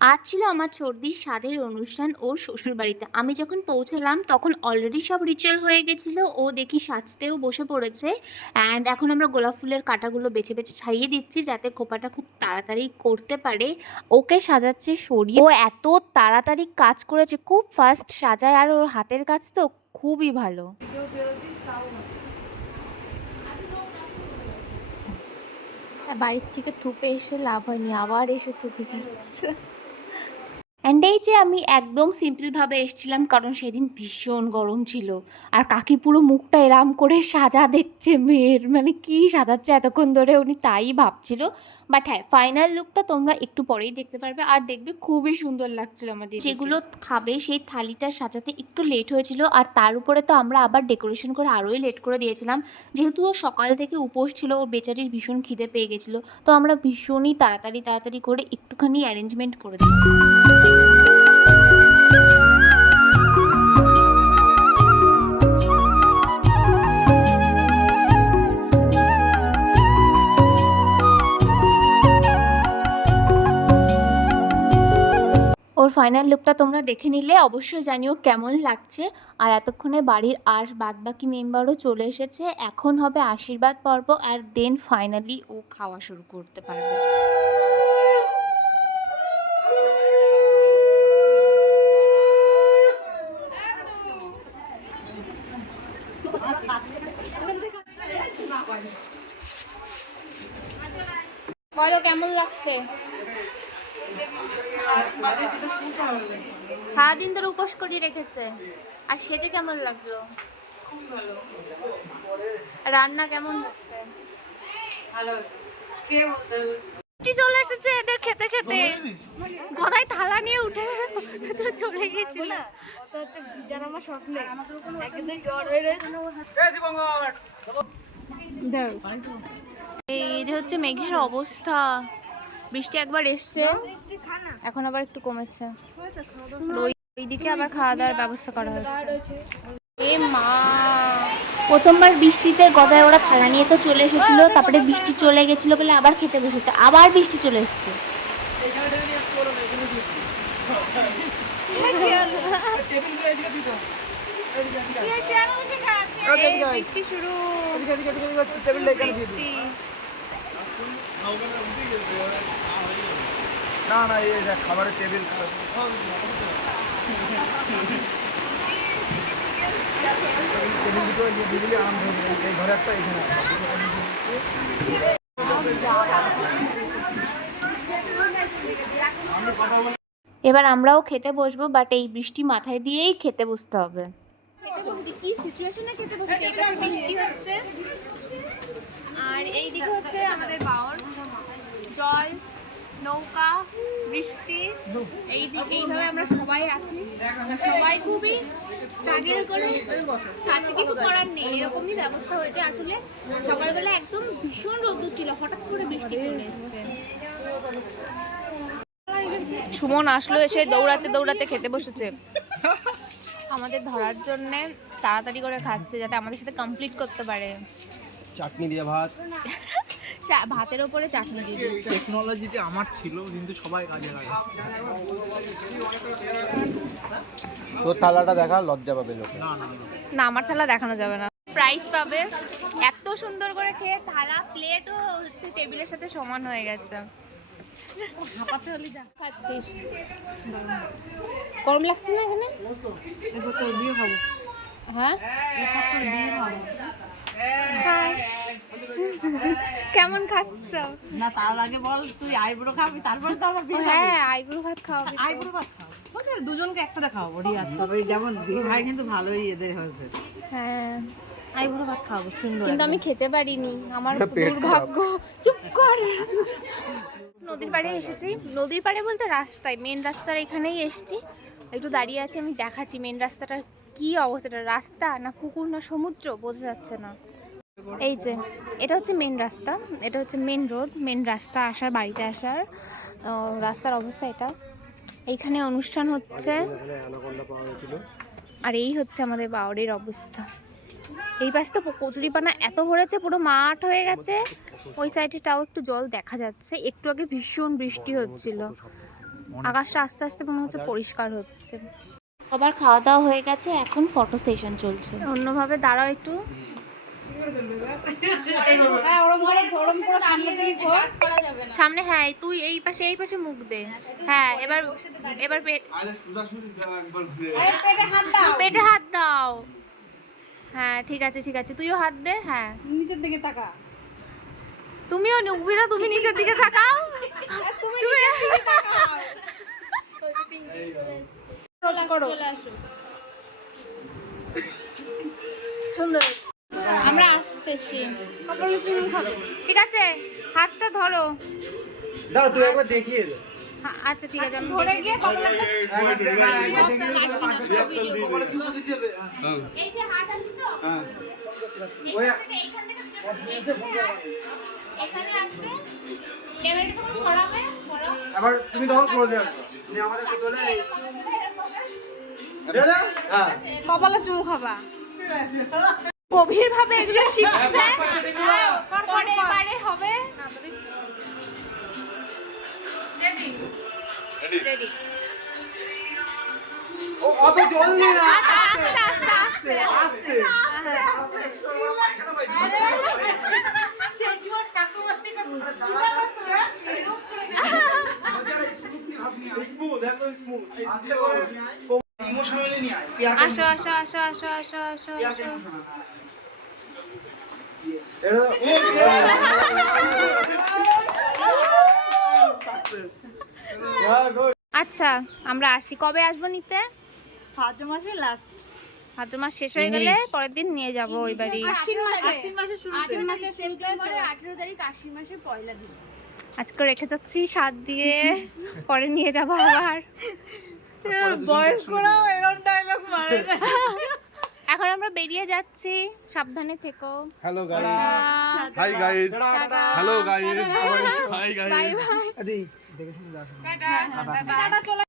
আজ ছিল আমার সর্দির স্বাদের অনুষ্ঠান ওর শ্বশুরবাড়িতে। আমি যখন পৌঁছালাম, তখন অলরেডি সব রিচুয়াল হয়ে গেছিল। ও দেখি সাজতেও বসে পড়েছে। অ্যান্ড এখন আমরা গোলাপ ফুলের কাঁটাগুলো বেছে বেছে ছাড়িয়ে দিচ্ছি যাতে খোপাটা খুব তাড়াতাড়ি করতে পারে। ওকে সাজাচ্ছে সরিয়ে। ও এত তাড়াতাড়ি কাজ করেছে, খুব ফাস্ট সাজায়। আর ওর হাতের কাজ তো খুবই ভালো। বাড়ির থেকে থুপে এসে লাভ হয়নি, আবার এসে থুকে যাচ্ছে। অ্যান্ড এই যে আমি একদম সিম্পলভাবে এসেছিলাম, কারণ সেদিন ভীষণ গরম ছিল। আর কাকি পুরো মুখটা এরাম করে সাজা দেখছে মেয়ের। মানে কি সাজাচ্ছে এতক্ষণ ধরে উনি তাই ভাবছিল। বাট হ্যাঁ ফাইনাল লুকটা তোমরা একটু পরেই দেখতে পারবে। আর দেখবে খুবই সুন্দর লাগছিল আমাদের যেগুলো খাবে সেই থালিটা সাজাতে একটু লেট হয়েছিল। আর তার উপরে তো আমরা আবার ডেকোরেশন করে আরোই লেট করে দিয়েছিলাম। যেহেতু ও সকাল থেকে উপোস ছিল, ওর বেচারির ভীষণ খিদে পেয়ে গেছিল। তো আমরা ভীষণই তাড়াতাড়ি তাড়াতাড়ি করে একটুখানি অ্যারেঞ্জমেন্ট করে দিয়েছি ওর ফাইনাল লুকটা তোমরা দেখে নিলে, অবশ্যই জানিও কেমন লাগছে। আর এতক্ষণে বাড়ির আর বাদবাকি মেম্বারও চলে এসেছে। এখন হবে আশীর্বাদ পর্ব, আর দেন ফাইনালি ও খাওয়া শুরু করতে পারবে। বলো, কেমন লাগছে? সারাদিন ধরে উপোস করে রেখেছে। আর সেজে কেমন লাগল? রান্না কেমন হচ্ছে। মিষ্টি চলে এসেছে এদের খেতে খেতে। গদাই থালা নিয়ে উঠে তো চলে গেছিল। এই যে হচ্ছে মেঘের অবস্থা। বৃষ্টি একবার এসছে এখন আবার একটু কমেছে। ওই ওইদিকে আবার খাওয়া দাওয়ার ব্যবস্থা করা হচ্ছে এ মা! প্রথমবার বৃষ্টিতে গদায় ওরা থালা নিয়ে তো চলে এসেছিল, তারপরে বৃষ্টি চলে গেছিল বলে আবার খেতে বসেছে, আবার বৃষ্টি চলে এসেছে। না না, এই খাবারের টেবিল টেবিল দুটো দিয়ে দিয়ে দিলে আরাম হবে এবার আমরাও খেতে বসবো বাট এই বৃষ্টি মাথায় দিয়েই খেতে বসতে হবে। আর এই দিকে হচ্ছে আমাদের বাওর জল, নৌকা বৃষ্টি, এই এইভাবে আমরা সবাই আছি। সবাই খুবই স্ট্রাগল করে। কাছে কিছু করার নেই। এরকমই ব্যবস্থা হয়েছে। আসলে সকালবেলা একদম ভীষণ রোদ্দুর ছিল। হঠাৎ করে বৃষ্টি চলে এসেছে। সুমন আসলো এসে দৌড়াতে দৌড়াতে খেতে বসেছে। আমাদের ধরার জন্য তাড়াতাড়ি করে খাচ্ছে যাতে আমাদের সাথে কমপ্লিট করতে পারে। চাটনি দিয়ে ভাত। ভাতের ওপরে চাটনি দিয়ে দিয়েছে টেকনোলজিটা আমার ছিল কিন্তু সবাই কাজে লাগাচ্ছে। তোর থালাটা দেখা লজ্জা পাবে লোকে। না না না। আমার থালা দেখানো যাবে না। প্রাইস পাবে। এত সুন্দর করে খেয়ে থালা প্লেটও হচ্ছে টেবিলের সাথে সমান হয়ে গেছে। খাচ্ছিস? গরম লাগছে না এখানে? হ্যাঁ। কেমন খাচ্ছ? না তার আগে বল তুই আইব্রো খাবি তারপরে তো বিয়ে হ্যাঁ আইব্রো ভাত খাওয়াবে। আইব্রো ভাত খাও। ওদের দুজনকে একটা খাওয়াবো রিয়া। তবে যেমন ভাই কিন্তু ভালোই এদের হয়েছে। হ্যাঁ। আইব্রো ভাত খাওয়াবো সুন্দর কিন্তু আমি খেতে পারিনি আমার দুর্ভাগ্য। চুপ কর। নদীর পাড়ে এসেছি। নদীর পাড়ে বলতে রাস্তায় মেন রাস্তার এখানেই এসেছি। একটু দাঁড়িয়ে আছি আমি দেখাচ্ছি মেন রাস্তাটা কি অবস্থাটা রাস্তা না পুকুর না সমুদ্র? বোঝা যাচ্ছে না। এই যে, এটা হচ্ছে মেন রাস্তা। এটা হচ্ছে মেন রোড মেন রাস্তা আসার, বাড়িতে আসার। রাস্তার অবস্থা এটা। এইখানে অনুষ্ঠান হচ্ছে। আর এই হচ্ছে আমাদের বাউরের অবস্থা। এই পাশে তো কচুরিপানা এত ভরেছে, পুরো মাঠ হয়ে গেছে। ওই সাইডে তাও একটু জল দেখা যাচ্ছে। একটু আগে ভীষণ বৃষ্টি হচ্ছিল। আকাশটা আস্তে আস্তে মনে হচ্ছে পরিষ্কার হচ্ছে। আবার খাওয়া দাওয়া হয়ে গেছে এখন ফটো সেশন চলছে। অন্যভাবে দাঁড়াও একটু। সামনে হ্যাঁ তুই এই পাশে এই পাশে মুখ দে। হ্যাঁ এবার এবার পেটে হাত দাও। হ্যাঁ ঠিক আছে ঠিক আছে। তুইও হাত দে হ্যাঁ। নিচের দিকে তাকা। তুমিও উবিদা তুমি নিচের দিকে তাকাও তুমি করো সুন্দর। আমরা আসতেছি কপালে চুমু খাব ঠিক আছে হাতটা ধরো দাঁড়া তুই একবার দেখিয়ে দে হ্যাঁ, আচ্ছা ঠিক আছে আমি ধরে গিয়ে কপালে এই যে হাত আছে তো হ্যাঁ এইখান থেকে হ্যাঁ, এখানে আসবে ক্যামেরাটা তখন সরাবে সরাও আবার তুমি তখন ক্লোজে আসবে চলে হ্যাঁ কপালে চুমু খাবা। গভীর ভাবে এগুলো শিখছে। পরে এবারে হবে। রেডি। রেডি। ও অত জলদি না। আস্তে আস্তে আস্তে আস্তে। Smooth smooth. ইমোশনালি নিয়ে আয় আসো আসো আসো আসো আসো আসো আসো। আচ্ছা আমরা আসি। কবে আসব নিতে? ভাদ্র মাসে লাস্ট ভাদ্র মাস শেষ হয়ে গেলে পরের দিন নিয়ে যাব ওই বাড়ি। আশ্বিন মাসে। আশ্বিন মাসে শুরু আঠেরো মাসে সেপ্টেম্বরের আঠেরো তারিখ আশ্বিন মাসের পয়লা দিন। আজকে রেখে যাচ্ছি সাত দিয়ে পরে নিয়ে যাব আবার। বয়স্করাও এরকম এখন আমরা বেরিয়ে যাচ্ছি। সাবধানে থেকো। Hello guys hi guys hello guys hi guys Adi bye tata. যাস